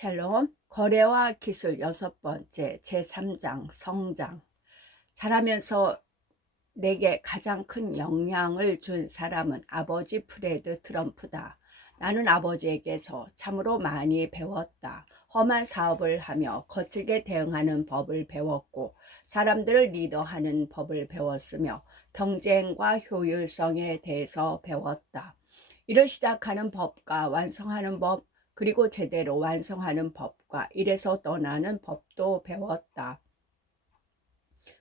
샬롬, 거래와 기술 6번째 제3장 성장. 자라면서 내게 가장 큰 영향을 준 사람은 아버지 프레드 트럼프다. 나는 아버지에게서 참으로 많이 배웠다. 험한 사업을 하며 거칠게 대응하는 법을 배웠고, 사람들을 리더하는 법을 배웠으며, 경쟁과 효율성에 대해서 배웠다. 일을 시작하는 법과 완성하는 법, 그리고 제대로 완성하는 법과 일에서 떠나는 법도 배웠다.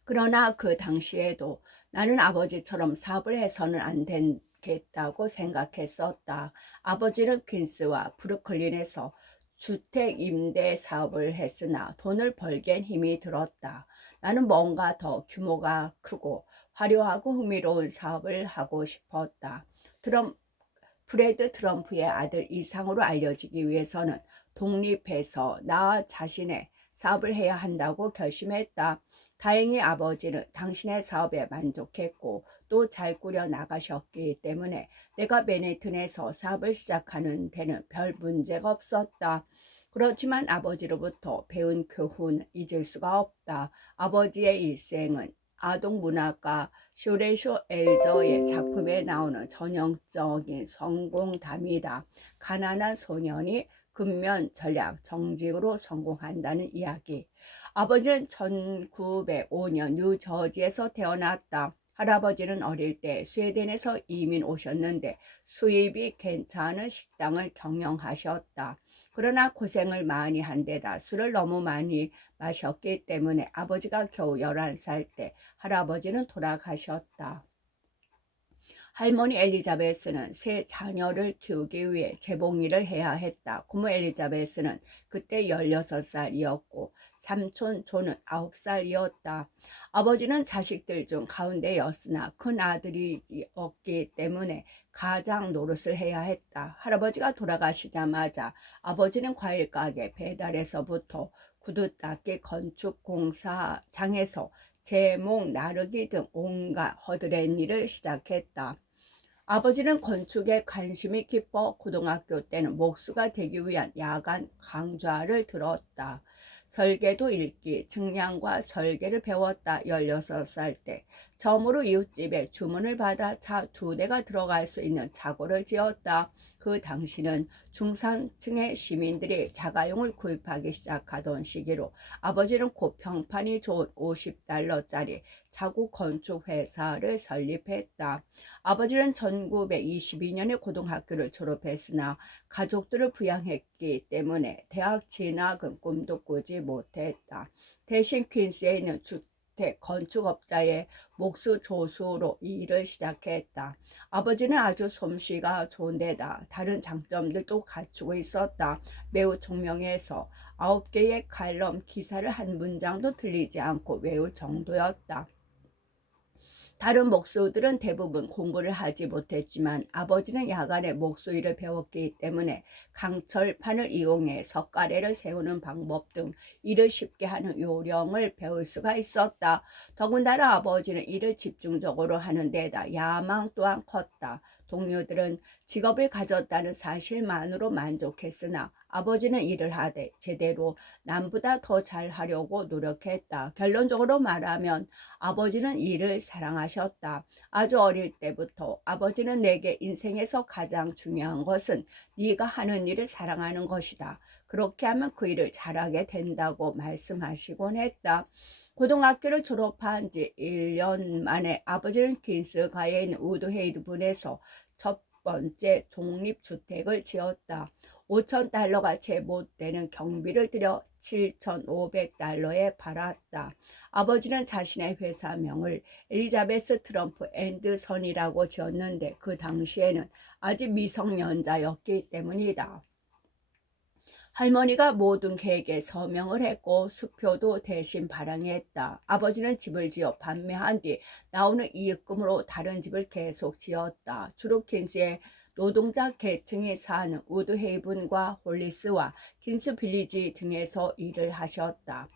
그러나 그 당시에도 나는 아버지처럼 사업을 해서는 안 되겠다고 생각했었다. 아버지는 퀸스와 브루클린에서 주택 임대 사업을 했으나 돈을 벌기엔 힘이 들었다. 나는 뭔가 더 규모가 크고 화려하고 흥미로운 사업을 하고 싶었다. 프레드 트럼프의 아들 이상으로 알려지기 위해서는 독립해서 나 자신의 사업을 해야 한다고 결심했다. 다행히 아버지는 당신의 사업에 만족했고 또 잘 꾸려 나가셨기 때문에 내가 맨해튼에서 사업을 시작하는 데는 별 문제가 없었다. 그렇지만 아버지로부터 배운 교훈은 잊을 수가 없다. 아버지의 일생은 아동문학가 쇼레쇼 엘저의 작품에 나오는 전형적인 성공담이다. 가난한 소년이 근면 전략 정직으로 성공한다는 이야기. 아버지는 1905년 뉴저지에서 태어났다. 할아버지는 어릴 때 스웨덴에서 이민 오셨는데 수입이 괜찮은 식당을 경영하셨다. 그러나 고생을 많이 한 데다 술을 너무 많이 마셨기 때문에 아버지가 겨우 11살 때 할아버지는 돌아가셨다. 할머니 엘리자베스는 세 자녀를 키우기 위해 재봉일을 해야 했다. 고모 엘리자베스는 그때 16살이었고 삼촌 존은 9살이었다. 아버지는 자식들 중 가운데였으나 큰 아들이었기 때문에 가장 노릇을 해야 했다. 할아버지가 돌아가시자마자 아버지는 과일 가게 배달에서부터 구두 닦기 건축공사장에서 제목 나르기 등 온갖 허드렛 일을 시작했다. 아버지는 건축에 관심이 깊어 고등학교 때는 목수가 되기 위한 야간 강좌를 들었다. 설계도 읽기, 측량과 설계를 배웠다. 16살 때 처음으로 이웃집에 주문을 받아 차 2대가 들어갈 수 있는 차고를 지었다. 그 당시는 중산층의 시민들이 자가용을 구입하기 시작하던 시기로 아버지는 곧 평판이 좋은 $50짜리 자국 건축 회사를 설립했다. 아버지는 1922년에 고등학교를 졸업했으나 가족들을 부양했기 때문에 대학 진학은 꿈도 꾸지 못했다. 대신 퀸스에 있는 주택 건축업자의 목수 조수로 일을 시작했다. 아버지는 아주 솜씨가 좋은데다 다른 장점들도 갖추고 있었다. 매우 총명해서 9개의 칼럼 기사를 한 문장도 틀리지 않고 외울 정도였다. 다른 목수들은 대부분 공부를 하지 못했지만 아버지는 야간에 목수 일을 배웠기 때문에 강철판을 이용해 석가래를 세우는 방법 등 일을 쉽게 하는 요령을 배울 수가 있었다. 더군다나 아버지는 일을 집중적으로 하는 데다 야망 또한 컸다. 동료들은 직업을 가졌다는 사실만으로 만족했으나 아버지는 일을 하되 제대로 남보다 더 잘하려고 노력했다. 결론적으로 말하면 아버지는 일을 사랑하셨다. 아주 어릴 때부터 아버지는 내게 인생에서 가장 중요한 것은 네가 하는 일을 사랑하는 것이다. 그렇게 하면 그 일을 잘하게 된다고 말씀하시곤 했다. 고등학교를 졸업한 지 1년 만에 아버지는 퀸스가에 있는 우드헤이드분에서 첫 번째 독립주택을 지었다. $5,000가 채 못 되는 경비를 들여 $7,500에 팔았다. 아버지는 자신의 회사명을 엘리자베스 트럼프 앤드선이라고 지었는데 그 당시에는 아직 미성년자였기 때문이다. 할머니가 모든 계획에 서명을 했고 수표도 대신 발행했다. 아버지는 집을 지어 판매한 뒤 나오는 이익금으로 다른 집을 계속 지었다. 주로 퀸스의 노동자 계층이 사는 우드헤이븐과 홀리스와 퀸스 빌리지 등에서 일을 하셨다.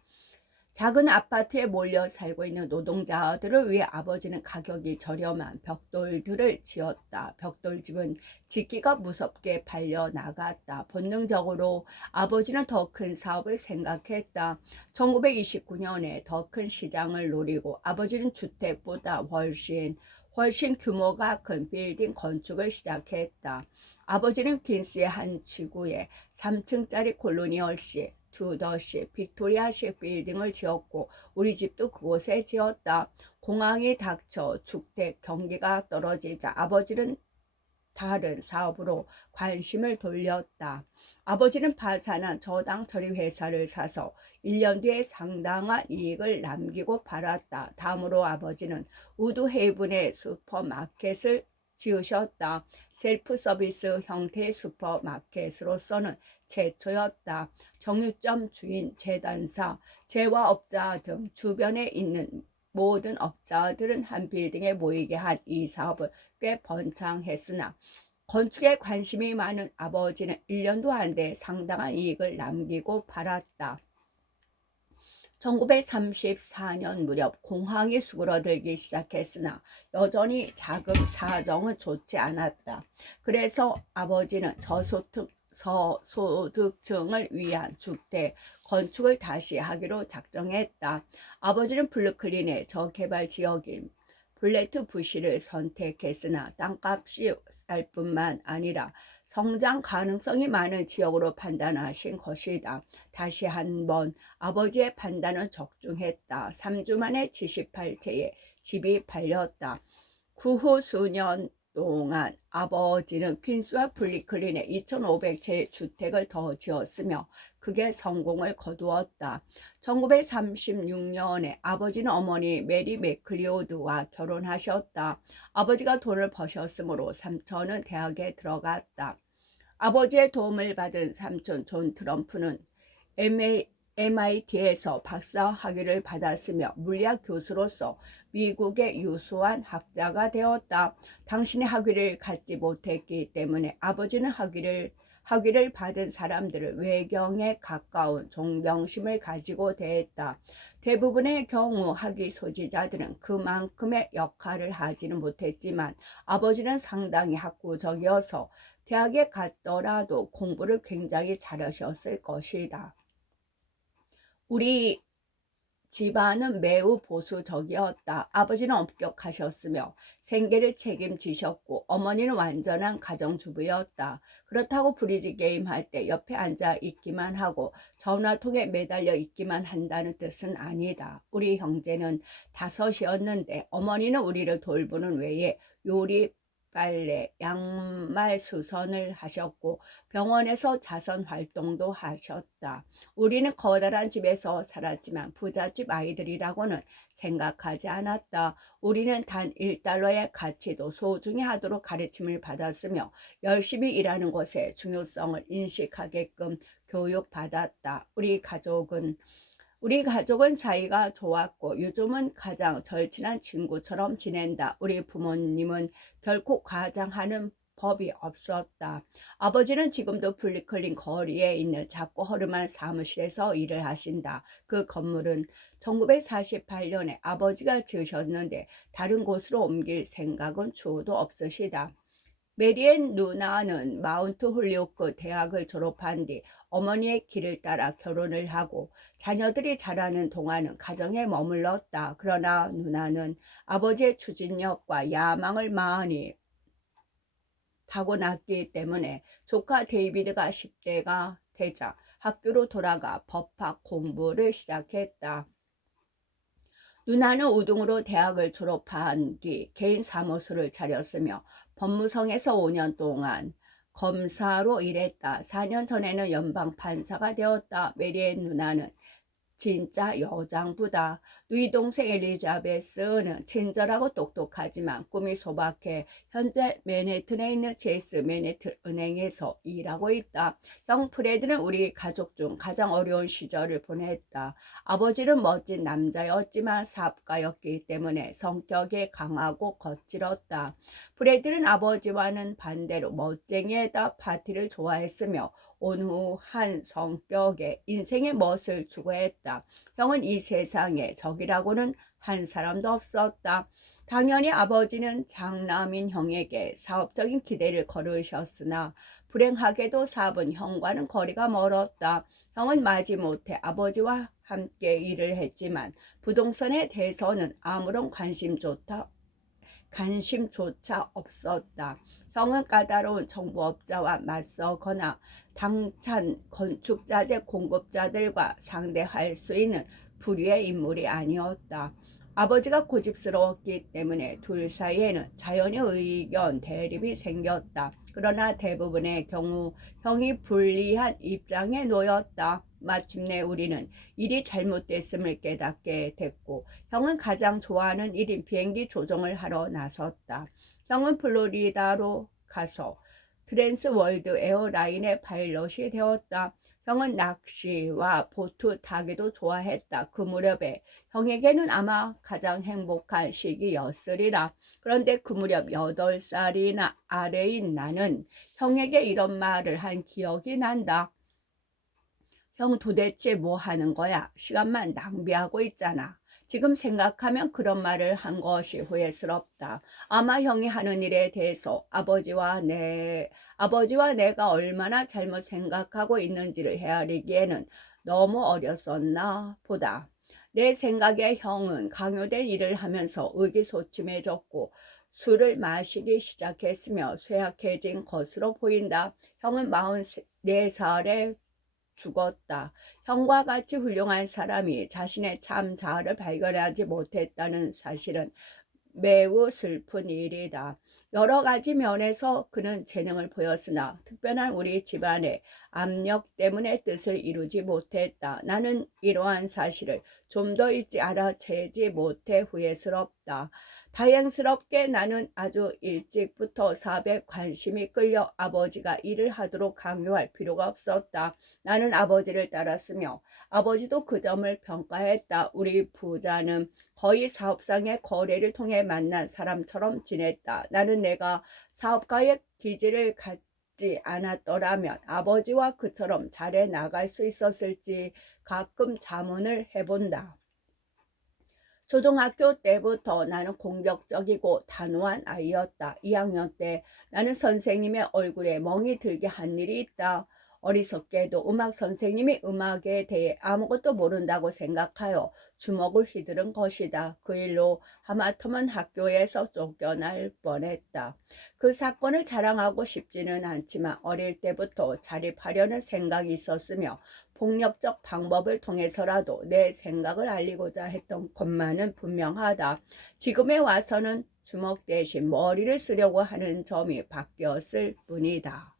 작은 아파트에 몰려 살고 있는 노동자들을 위해 아버지는 가격이 저렴한 벽돌들을 지었다. 벽돌집은 짓기가 무섭게 팔려나갔다. 본능적으로 아버지는 더 큰 사업을 생각했다. 1929년에 더 큰 시장을 노리고 아버지는 주택보다 훨씬 규모가 큰 빌딩 건축을 시작했다. 아버지는 퀸스의 한 지구에 3층짜리 콜로니얼식, 투더식, 빅토리아식 빌딩을 지었고 우리 집도 그곳에 지었다. 공항이 닥쳐 주택 경기가 떨어지자 아버지는 다른 사업으로 관심을 돌렸다. 아버지는 파산한 저당 처리 회사를 사서 1년 뒤에 상당한 이익을 남기고 팔았다. 다음으로 아버지는 우드 헤이븐의 슈퍼마켓을 지으셨다. 셀프 서비스 형태의 슈퍼마켓으로서는 최초였다. 정육점 주인, 재단사, 제과업자 등 주변에 있는 모든 업자들은 한 빌딩에 모이게 한 이 사업은 꽤 번창했으나 건축에 관심이 많은 아버지는 1년도 안 돼 상당한 이익을 남기고 팔았다. 1934년 무렵 공황이 수그러들기 시작했으나 여전히 자금 사정은 좋지 않았다. 그래서 아버지는 저소득층을 위한 주택 건축을 다시 하기로 작정했다. 아버지는 브루클린의 저개발 지역인 플래트부시를 선택했으나 땅값이 쌀 뿐만 아니라 성장 가능성이 많은 지역으로 판단하신 것이다. 다시 한번 아버지의 판단은 적중했다. 3주 만에 78채의 집이 팔렸다. 그 후 수년 동안 아버지는 퀸스와 브루클린에 2,500채의 주택을 더 지었으며 크게 성공을 거두었다. 1936년에 아버지는 어머니 메리 맥클리오드와 결혼하셨다. 아버지가 돈을 버셨으므로 삼촌은 대학에 들어갔다. 아버지의 도움을 받은 삼촌 존 트럼프는 MIT에서 박사 학위를 받았으며 물리학 교수로서 미국의 유수한 학자가 되었다. 당신이 학위를 갖지 못했기 때문에 아버지는 학위를 받은 사람들을 외경에 가까운 존경심을 가지고 대했다. 대부분의 경우 학위 소지자들은 그만큼의 역할을 하지는 못했지만 아버지는 상당히 학구적이어서 대학에 갔더라도 공부를 굉장히 잘하셨을 것이다. 우리 집안은 매우 보수적이었다. 아버지는 엄격하셨으며 생계를 책임지셨고 어머니는 완전한 가정주부였다. 그렇다고 브리지 게임 할 때 옆에 앉아 있기만 하고 전화통에 매달려 있기만 한다는 뜻은 아니다. 우리 형제는 5이었는데 어머니는 우리를 돌보는 외에 요리, 빨래, 양말 수선을 하셨고 병원에서 자선 활동도 하셨다. 우리는 커다란 집에서 살았지만 부잣집 아이들이라고는 생각하지 않았다. 우리는 단 $1의 가치도 소중히 하도록 가르침을 받았으며 열심히 일하는 것의 중요성을 인식하게끔 교육받았다. 우리 가족은 사이가 좋았고 요즘은 가장 절친한 친구처럼 지낸다. 우리 부모님은 결코 과장하는 법이 없었다. 아버지는 지금도 브루클린 거리에 있는 작고 허름한 사무실에서 일을 하신다. 그 건물은 1948년에 아버지가 지으셨는데 다른 곳으로 옮길 생각은 추호도 없으시다. 메리앤 누나는 마운트 홀리오크 대학을 졸업한 뒤 어머니의 길을 따라 결혼을 하고 자녀들이 자라는 동안은 가정에 머물렀다. 그러나 누나는 아버지의 추진력과 야망을 많이 타고났기 때문에 조카 데이비드가 10대가 되자 학교로 돌아가 법학 공부를 시작했다. 누나는 우등으로 대학을 졸업한 뒤 개인 사무소를 차렸으며 법무성에서 5년 동안 검사로 일했다. 4년 전에는 연방 판사가 되었다. 메리앤 누나는 진짜 여장부다. 누이 동생 엘리자베스는 친절하고 똑똑하지만 꿈이 소박해 현재 맨해튼에 있는 제이스 맨해튼 은행에서 일하고 있다. 형 프레드는 우리 가족 중 가장 어려운 시절을 보냈다. 아버지는 멋진 남자였지만 사업가였기 때문에 성격이 강하고 거칠었다. 프레드는 아버지와는 반대로 멋쟁이에다 파티를 좋아했으며 온후한 성격에 인생의 멋을 추구했다. 형은 이 세상에 적이라고는 한 사람도 없었다. 당연히 아버지는 장남인 형에게 사업적인 기대를 걸으셨으나 불행하게도 사업은 형과는 거리가 멀었다. 형은 마지못해 아버지와 함께 일을 했지만 부동산에 대해서는 아무런 관심조차 없었다. 형은 까다로운 정부업자와 맞서거나 당찬 건축자재 공급자들과 상대할 수 있는 불의의 인물이 아니었다. 아버지가 고집스러웠기 때문에 둘 사이에는 자연히 의견 대립이 생겼다. 그러나 대부분의 경우 형이 불리한 입장에 놓였다. 마침내 우리는 일이 잘못됐음을 깨닫게 됐고 형은 가장 좋아하는 일인 비행기 조종을 하러 나섰다. 형은 플로리다로 가서 트랜스 월드 에어라인의 파일럿이 되었다. 형은 낚시와 보트 타기도 좋아했다. 그 무렵에 형에게는 아마 가장 행복한 시기였으리라. 그런데 그 무렵 8살이나 아래인 나는 형에게 이런 말을 한 기억이 난다. 형 도대체 뭐 하는 거야? 시간만 낭비하고 있잖아. 지금 생각하면 그런 말을 한 것이 후회스럽다. 아마 형이 하는 일에 대해서 아버지와 내가 얼마나 잘못 생각하고 있는지를 헤아리기에는 너무 어렸었나 보다. 내 생각에 형은 강요된 일을 하면서 의기소침해졌고 술을 마시기 시작했으며 쇠약해진 것으로 보인다. 형은 44살에 죽었다. 형과 같이 훌륭한 사람이 자신의 참 자아를 발견하지 못했다는 사실은 매우 슬픈 일이다. 여러 가지 면에서 그는 재능을 보였으나 특별한 우리 집안의 압력 때문에 뜻을 이루지 못했다. 나는 이러한 사실을 좀 더 일찍 알아채지 못해 후회스럽다. 다행스럽게 나는 아주 일찍부터 사업에 관심이 끌려 아버지가 일을 하도록 강요할 필요가 없었다. 나는 아버지를 따랐으며 아버지도 그 점을 평가했다. 우리 부자는 거의 사업상의 거래를 통해 만난 사람처럼 지냈다. 나는 내가 사업가의 기질을 갖지 않았더라면 아버지와 그처럼 잘해 나갈 수 있었을지 가끔 자문을 해본다. 초등학교 때부터 나는 공격적이고 단호한 아이였다. 2학년 때 나는 선생님의 얼굴에 멍이 들게 한 일이 있다. 어리석게도 음악 선생님이 음악에 대해 아무것도 모른다고 생각하여 주먹을 휘두른 것이다. 그 일로 하마터면 학교에서 쫓겨날 뻔했다. 그 사건을 자랑하고 싶지는 않지만 어릴 때부터 자립하려는 생각이 있었으며 폭력적 방법을 통해서라도 내 생각을 알리고자 했던 것만은 분명하다. 지금에 와서는 주먹 대신 머리를 쓰려고 하는 점이 바뀌었을 뿐이다.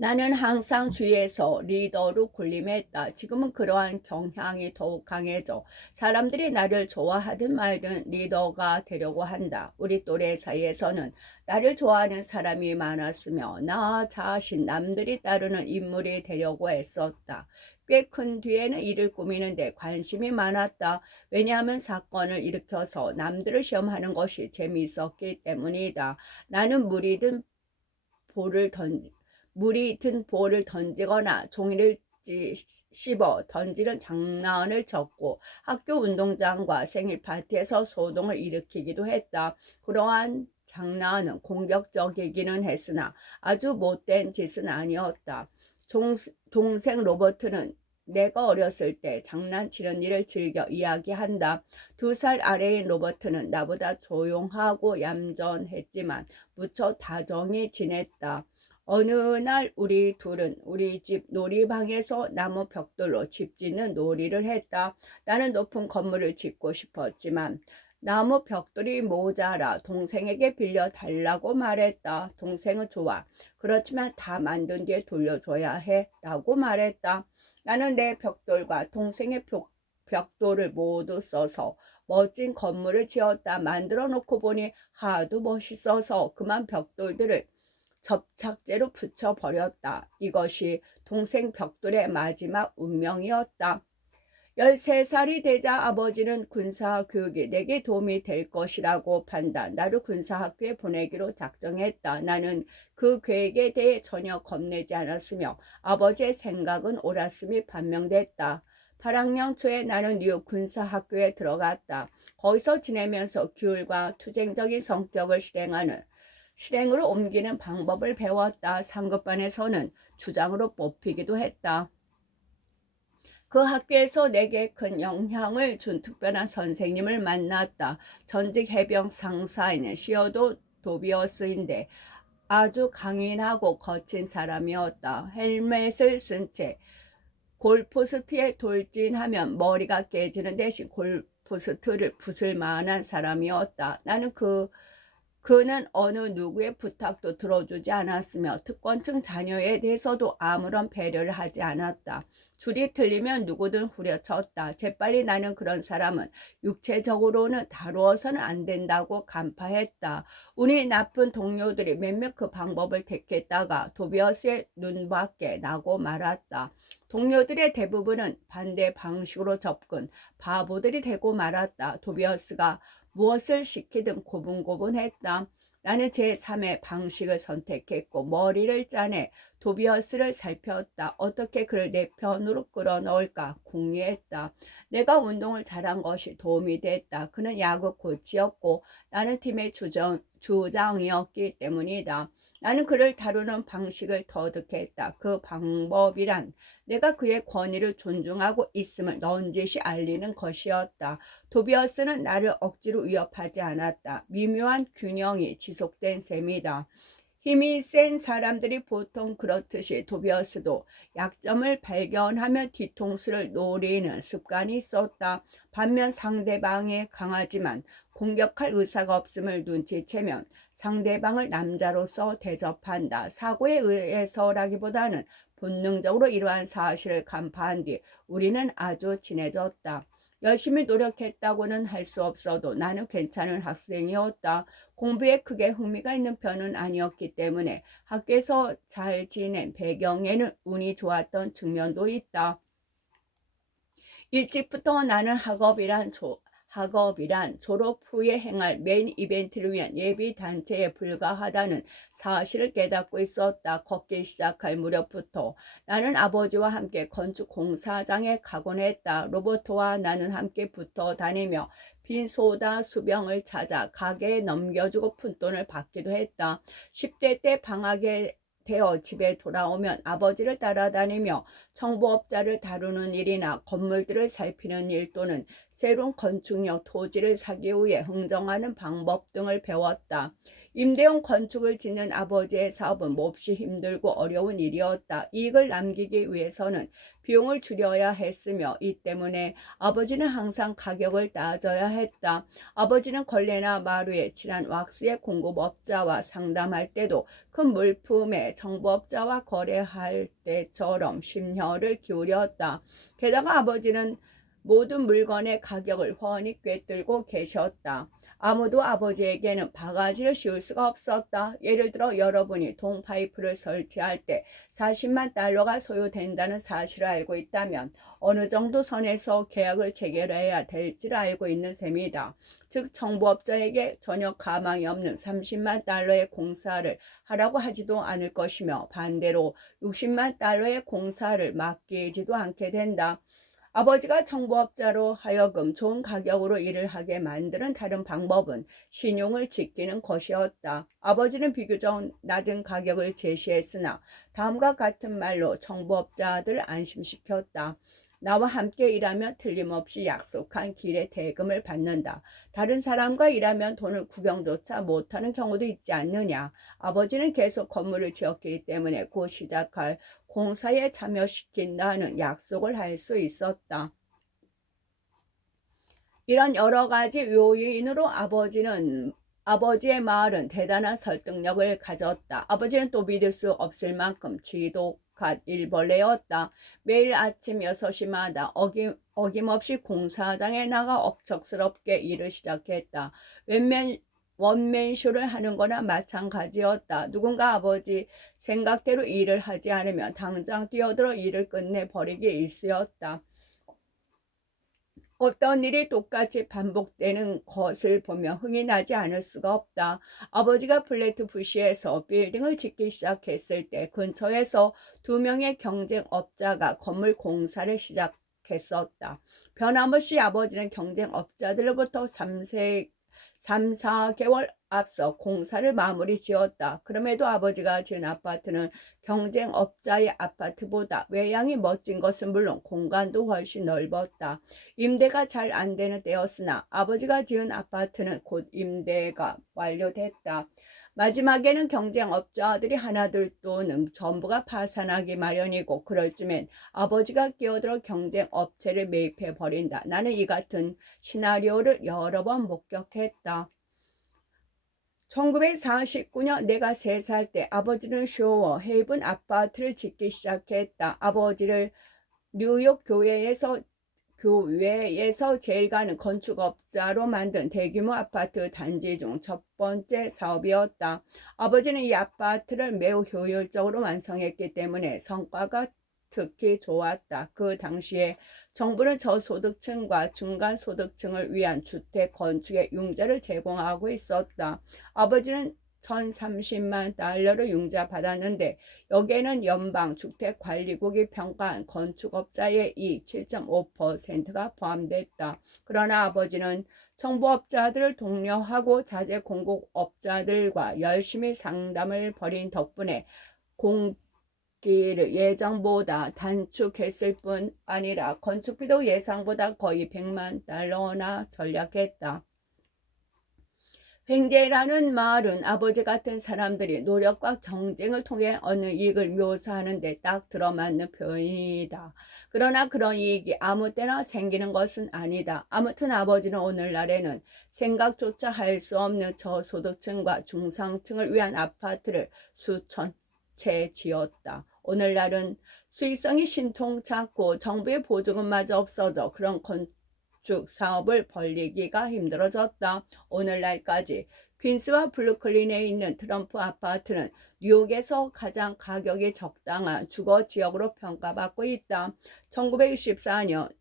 나는 항상 주위에서 리더로 군림했다. 지금은 그러한 경향이 더욱 강해져 사람들이 나를 좋아하든 말든 리더가 되려고 한다. 우리 또래 사이에서는 나를 좋아하는 사람이 많았으며 나 자신 남들이 따르는 인물이 되려고 애썼다. 꽤 큰 뒤에는 일을 꾸미는데 관심이 많았다. 왜냐하면 사건을 일으켜서 남들을 시험하는 것이 재미있었기 때문이다. 나는 물이 든 볼을 던지거나 종이를 씹어 던지는 장난을 쳤고 학교 운동장과 생일 파티에서 소동을 일으키기도 했다. 그러한 장난은 공격적이기는 했으나 아주 못된 짓은 아니었다. 동생 로버트는 내가 어렸을 때 장난치는 일을 즐겨 이야기한다. 2살 아래인 로버트는 나보다 조용하고 얌전했지만 무척 다정히 지냈다. 어느 날 우리 둘은 우리 집 놀이방에서 나무 벽돌로 집 짓는 놀이를 했다. 나는 높은 건물을 짓고 싶었지만 나무 벽돌이 모자라 동생에게 빌려달라고 말했다. 동생은 좋아. 그렇지만 다 만든 뒤에 돌려줘야 해. 라고 말했다. 나는 내 벽돌과 동생의 벽돌을 모두 써서 멋진 건물을 지었다. 만들어 놓고 보니 하도 멋있어서 그만 벽돌들을 접착제로 붙여버렸다. 이것이 동생 벽돌의 마지막 운명이었다. 13살이 되자 아버지는 군사교육이 내게 도움이 될 것이라고 판단, 나를 군사학교에 보내기로 작정했다. 나는 그 계획에 대해 전혀 겁내지 않았으며 아버지의 생각은 옳았음이 판명됐다. 8학년 초에 나는 뉴욕 군사학교에 들어갔다. 거기서 지내면서 규율과 투쟁적인 성격을 실행으로 옮기는 방법을 배웠다. 상급반에서는 주장으로 뽑히기도 했다. 그 학교에서 내게 큰 영향을 준 특별한 선생님을 만났다. 전직 해병 상사인 시어도 도비어스인데 아주 강인하고 거친 사람이었다. 헬멧을 쓴 채 골포스트에 돌진하면 머리가 깨지는 대신 골포스트를 부술 만한 사람이었다. 나는 그는 어느 누구의 부탁도 들어주지 않았으며 특권층 자녀에 대해서도 아무런 배려를 하지 않았다. 줄이 틀리면 누구든 후려쳤다. 재빨리 나는 그런 사람은 육체적으로는 다루어서는 안 된다고 간파했다. 운이 나쁜 동료들이 몇몇 그 방법을 택했다가 도비어스의 눈밖에 나고 말았다. 동료들의 대부분은 반대 방식으로 접근, 바보들이 되고 말았다. 도비어스가 무엇을 시키든 고분고분했다. 나는 제3의 방식을 선택했고 머리를 짜내 도비어스를 살폈다. 어떻게 그를 내 편으로 끌어넣을까 궁리했다. 내가 운동을 잘한 것이 도움이 됐다. 그는 야구 코치였고 나는 팀의 주장이었기 때문이다. 나는 그를 다루는 방식을 터득했다. 그 방법이란 내가 그의 권위를 존중하고 있음을 넌지시 알리는 것이었다. 도비어스는 나를 억지로 위협하지 않았다. 미묘한 균형이 지속된 셈이다. 힘이 센 사람들이 보통 그렇듯이 도비어스도 약점을 발견하면 뒤통수를 노리는 습관이 있었다. 반면 상대방이 강하지만 공격할 의사가 없음을 눈치채면 상대방을 남자로서 대접한다. 사고에 의해서라기보다는 본능적으로 이러한 사실을 간파한 뒤 우리는 아주 친해졌다. 열심히 노력했다고는 할 수 없어도 나는 괜찮은 학생이었다. 공부에 크게 흥미가 있는 편은 아니었기 때문에 학교에서 잘 지낸 배경에는 운이 좋았던 측면도 있다. 일찍부터 나는 학업이란 졸업 후에 행할 메인 이벤트를 위한 예비 단체에 불과하다는 사실을 깨닫고 있었다. 걷기 시작할 무렵부터 나는 아버지와 함께 건축 공사장에 가곤 했다. 로버트와 나는 함께 붙어 다니며 빈 소다 수병을 찾아 가게에 넘겨주고 푼돈을 받기도 했다. 10대 때 방학에 되어 집에 돌아오면 아버지를 따라다니며 청부업자를 다루는 일이나 건물들을 살피는 일 또는 새로운 건축용 토지를 사기 위해 흥정하는 방법 등을 배웠다. 임대용 건축을 짓는 아버지의 사업은 몹시 힘들고 어려운 일이었다. 이익을 남기기 위해서는 비용을 줄여야 했으며 이 때문에 아버지는 항상 가격을 따져야 했다. 아버지는 걸레나 마루에 칠한 왁스의 공급업자와 상담할 때도 큰 물품의 정보업자와 거래할 때처럼 심혈을 기울였다. 게다가 아버지는 모든 물건의 가격을 훤히 꿰뚫고 계셨다. 아무도 아버지에게는 바가지를 씌울 수가 없었다. 예를 들어 여러분이 동파이프를 설치할 때 40만 달러가 소요된다는 사실을 알고 있다면 어느 정도 선에서 계약을 체결해야 될지를 알고 있는 셈이다. 즉 정보업자에게 전혀 가망이 없는 30만 달러의 공사를 하라고 하지도 않을 것이며 반대로 60만 달러의 공사를 맡기지도 않게 된다. 아버지가 정보업자로 하여금 좋은 가격으로 일을 하게 만드는 다른 방법은 신용을 지키는 것이었다. 아버지는 비교적 낮은 가격을 제시했으나 다음과 같은 말로 정보업자들을 안심시켰다. 나와 함께 일하면 틀림없이 약속한 길의 대금을 받는다. 다른 사람과 일하면 돈을 구경조차 못하는 경우도 있지 않느냐. 아버지는 계속 건물을 지었기 때문에 곧 시작할 공사에 참여시킨다는 약속을 할 수 있었다. 이런 여러 가지 요인으로 아버지의 말은 대단한 설득력을 가졌다. 아버지는 또 믿을 수 없을 만큼 지독한 일벌레였다. 매일 아침 6시마다 어김없이 공사장에 나가 억척스럽게 일을 시작했다. 원맨쇼를 하는 거나 마찬가지였다. 누군가 아버지 생각대로 일을 하지 않으면 당장 뛰어들어 일을 끝내버리기 일쑤였다. 어떤 일이 똑같이 반복되는 것을 보며 흥이 나지 않을 수가 없다. 아버지가 플래트부시에서 빌딩을 짓기 시작했을 때 근처에서 2명의 경쟁업자가 건물 공사를 시작했었다. 변함없이 아버지는 경쟁업자들로부터 3, 4개월 앞서 공사를 마무리 지었다. 그럼에도 아버지가 지은 아파트는 경쟁업자의 아파트보다 외양이 멋진 것은 물론 공간도 훨씬 넓었다. 임대가 잘 안 되는 때였으나 아버지가 지은 아파트는 곧 임대가 완료됐다. 마지막에는 경쟁업자들이 하나둘 또는 전부가 파산하기 마련이고 그럴 즈음엔 아버지가 끼어들어 경쟁업체를 매입해 버린다. 나는 이 같은 시나리오를 여러 번 목격했다. 1949년 내가 3살 때 아버지는 쇼워 헤이븐 아파트를 짓기 시작했다. 아버지를 뉴욕 교외에서 제일 가는 건축업자로 만든 대규모 아파트 단지 중 첫 번째 사업이었다. 아버지는 이 아파트를 매우 효율적으로 완성했기 때문에 성과가 특히 좋았다. 그 당시에 정부는 저소득층과 중간소득층을 위한 주택 건축의 융자를 제공하고 있었다. 아버지는 1,030만 달러를 융자 받았는데 여기에는 연방주택관리국이 평가한 건축업자의 이익 7.5%가 포함됐다. 그러나 아버지는 청부업자들을 독려하고 자재 공급업자들과 열심히 상담을 벌인 덕분에 공기를 예정보다 단축했을 뿐 아니라 건축비도 예상보다 거의 100만 달러나 절약했다. 횡재라는 말은 아버지 같은 사람들이 노력과 경쟁을 통해 얻는 이익을 묘사하는 데 딱 들어맞는 표현이다. 그러나 그런 이익이 아무 때나 생기는 것은 아니다. 아무튼 아버지는 오늘날에는 생각조차 할 수 없는 저소득층과 중상층을 위한 아파트를 수천 채 지었다. 오늘날은 수익성이 신통찮고 정부의 보조금마저 없어져 그런 건축 사업을 벌리기가 힘들어졌다. 오늘날까지 퀸스와 브루클린에 있는 트럼프 아파트는 뉴욕에서 가장 가격이 적당한 주거 지역으로 평가받고 있다. 1964년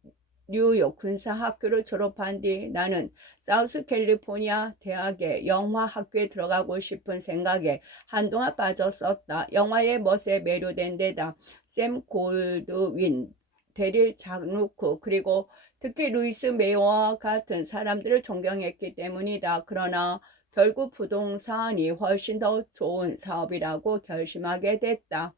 뉴욕 군사학교를 졸업한 뒤 나는 사우스 캘리포니아 대학의 영화학교에 들어가고 싶은 생각에 한동안 빠졌었다. 영화의 멋에 매료된 데다 샘 골드윈, 데릴 자누크 그리고 특히 루이스 메이와 같은 사람들을 존경했기 때문이다. 그러나 결국 부동산이 훨씬 더 좋은 사업이라고 결심하게 됐다.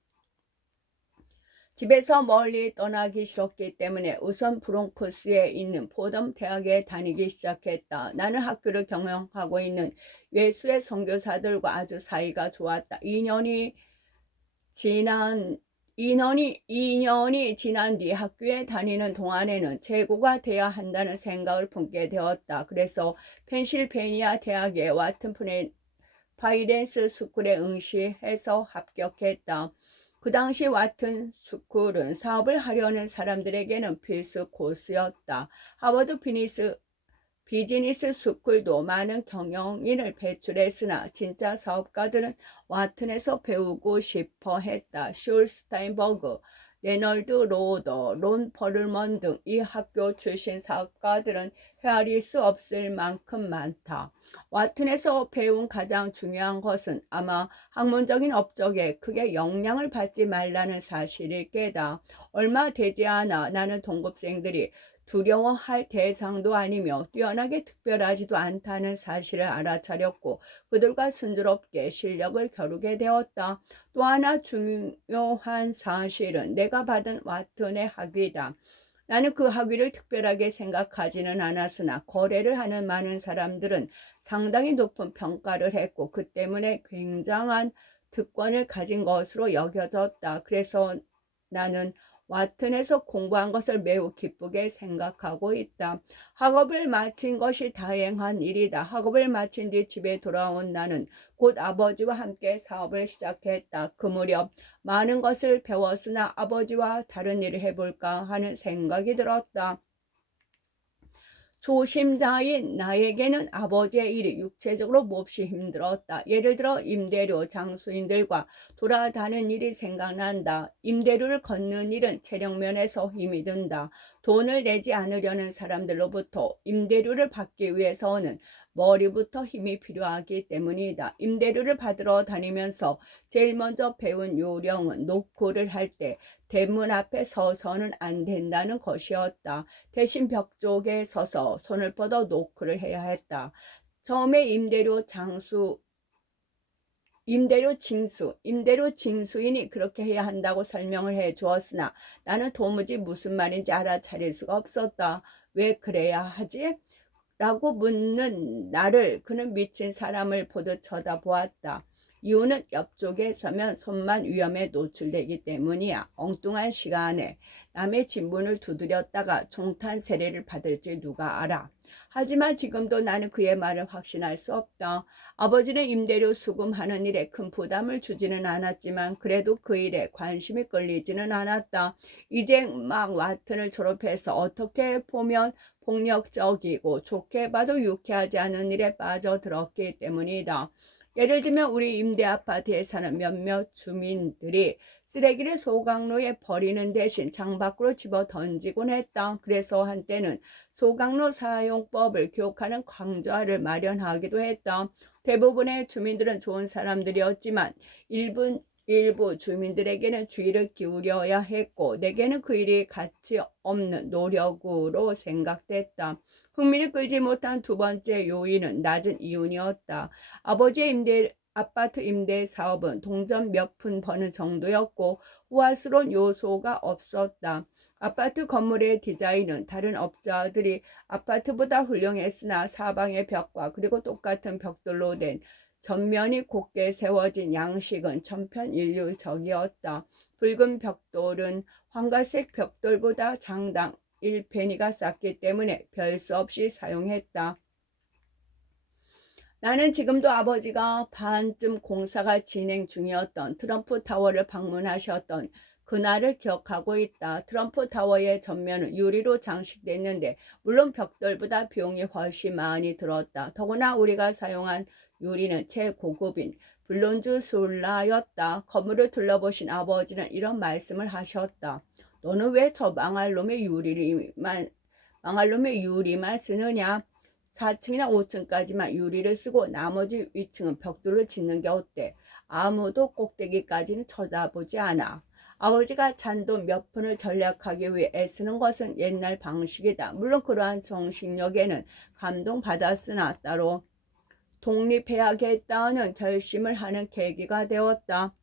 집에서 멀리 떠나기 싫었기 때문에 우선 브롱크스에 있는 포덤 대학에 다니기 시작했다. 나는 학교를 경영하고 있는 예수의 선교사들과 아주 사이가 좋았다. 2년이 지난 뒤 학교에 다니는 동안에는 재고가 돼야 한다는 생각을 품게 되었다. 그래서 펜실베니아 대학의 와튼 파이낸스 스쿨에 응시해서 합격했다. 그 당시 와튼 스쿨은 사업을 하려는 사람들에게는 필수 코스였다. 하버드 비즈니스 스쿨도 많은 경영인을 배출했으나 진짜 사업가들은 와튼에서 배우고 싶어 했다. 슐 스타인버그, 레널드 로더, 론 퍼를먼 등 이 학교 출신 사업가들은 헤아릴 수 없을 만큼 많다. 와튼에서 배운 가장 중요한 것은 아마 학문적인 업적에 크게 영향을 받지 말라는 사실일 게다. 얼마 되지 않아 나는 동급생들이 두려워할 대상도 아니며 뛰어나게 특별하지도 않다는 사실을 알아차렸고 그들과 순조롭게 실력을 겨루게 되었다. 또 하나 중요한 사실은 내가 받은 와튼의 학위다. 나는 그 학위를 특별하게 생각하지는 않았으나 거래를 하는 많은 사람들은 상당히 높은 평가를 했고 그 때문에 굉장한 특권을 가진 것으로 여겨졌다. 그래서 나는 와튼에서 공부한 것을 매우 기쁘게 생각하고 있다. 학업을 마친 것이 다행한 일이다. 학업을 마친 뒤 집에 돌아온 나는 곧 아버지와 함께 사업을 시작했다. 그 무렵 많은 것을 배웠으나 아버지와 다른 일을 해볼까 하는 생각이 들었다. 조심자인 나에게는 아버지의 일이 육체적으로 몹시 힘들었다. 예를 들어 임대료 장수인들과 돌아다니는 일이 생각난다. 임대료를 걷는 일은 체력면에서 힘이 든다. 돈을 내지 않으려는 사람들로부터 임대료를 받기 위해서는 머리부터 힘이 필요하기 때문이다. 임대료를 받으러 다니면서 제일 먼저 배운 요령은 노크를 할 때 대문 앞에 서서는 안 된다는 것이었다. 대신 벽 쪽에 서서 손을 뻗어 노크를 해야 했다. 처음에 임대료 징수인이 그렇게 해야 한다고 설명을 해 주었으나 나는 도무지 무슨 말인지 알아차릴 수가 없었다. 왜 그래야 하지? 라고 묻는 나를 그는 미친 사람을 보듯 쳐다보았다. 이유는 옆쪽에 서면 손만 위험에 노출되기 때문이야. 엉뚱한 시간에 남의 진문을 두드렸다가 총탄 세례를 받을지 누가 알아. 하지만 지금도 나는 그의 말을 확신할 수 없다. 아버지는 임대료 수금하는 일에 큰 부담을 주지는 않았지만 그래도 그 일에 관심이 끌리지는 않았다. 이제 막 와튼을 졸업해서 어떻게 보면 폭력적이고 좋게 봐도 유쾌하지 않은 일에 빠져들었기 때문이다. 예를 들면 우리 임대 아파트에 사는 몇몇 주민들이 쓰레기를 소각로에 버리는 대신 창밖으로 집어 던지곤 했다. 그래서 한때는 소각로 사용법을 교육하는 강좌를 마련하기도 했다. 대부분의 주민들은 좋은 사람들이었지만 일부 주민들에게는 주의를 기울여야 했고 내게는 그 일이 가치 없는 노력으로 생각됐다. 흥미를 끌지 못한 두 번째 요인은 낮은 이윤이었다. 아버지의 아파트 임대 사업은 동전 몇 푼 버는 정도였고 호화스러운 요소가 없었다. 아파트 건물의 디자인은 다른 업자들이 아파트보다 훌륭했으나 사방의 벽과 그리고 똑같은 벽돌로 된 전면이 곱게 세워진 양식은 천편일률적이었다. 붉은 벽돌은 황갈색 벽돌보다 장당 1페니가 쌌기 때문에 별 수 없이 사용했다. 나는 지금도 아버지가 반쯤 공사가 진행 중이었던 트럼프 타워를 방문하셨던 그날을 기억하고 있다. 트럼프 타워의 전면은 유리로 장식됐는데 물론 벽돌보다 비용이 훨씬 많이 들었다. 더구나 우리가 사용한 유리는 최고급인 블론즈 솔라였다. 건물을 둘러보신 아버지는 이런 말씀을 하셨다. 너는 왜 저 망할 놈의 유리만 쓰느냐? 4층이나 5층까지만 유리를 쓰고 나머지 위층은 벽돌을 짓는 게 어때? 아무도 꼭대기까지는 쳐다보지 않아. 아버지가 잔돈 몇 푼을 절약하기 위해 애쓰는 것은 옛날 방식이다. 물론 그러한 정신력에는 감동받았으나 따로 독립해야겠다는 결심을 하는 계기가 되었다.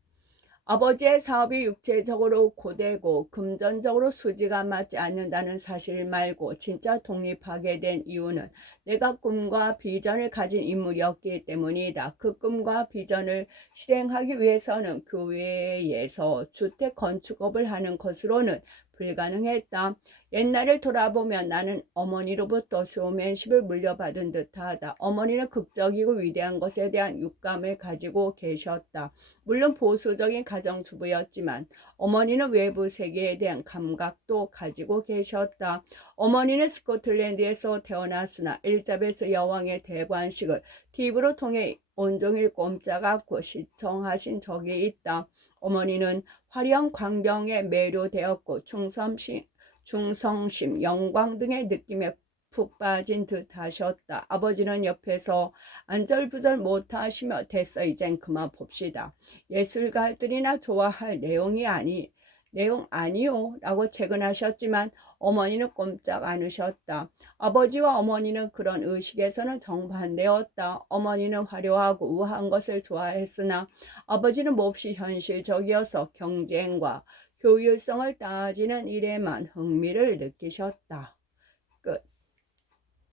아버지의 사업이 육체적으로 고되고 금전적으로 수지가 맞지 않는다는 사실 말고 진짜 독립하게 된 이유는 내가 꿈과 비전을 가진 인물이었기 때문이다. 그 꿈과 비전을 실행하기 위해서는 교회에서 주택 건축업을 하는 것으로는 불가능했다. 옛날을 돌아보면 나는 어머니로부터 쇼맨십을 물려받은 듯하다. 어머니는 극적이고 위대한 것에 대한 육감을 가지고 계셨다. 물론 보수적인 가정주부였지만 어머니는 외부 세계에 대한 감각도 가지고 계셨다. 어머니는 스코틀랜드에서 태어났으나 엘리자베스 여왕의 대관식을 TV로 통해 온종일 꼼짝 않고 시청하신 적이 있다. 어머니는 화려한 광경에 매료되었고 충성심, 영광 등의 느낌에 푹 빠진 듯 하셨다. 아버지는 옆에서 안절부절 못하시며 됐어 이젠 그만 봅시다. 예술가들이나 좋아할 내용 아니요 라고 채근하셨지만 어머니는 꼼짝 않으셨다. 아버지와 어머니는 그런 의식에서는 정반대였다. 어머니는 화려하고 우아한 것을 좋아했으나 아버지는 몹시 현실적이어서 경쟁과 효율성을 따지는 일에만 흥미를 느끼셨다.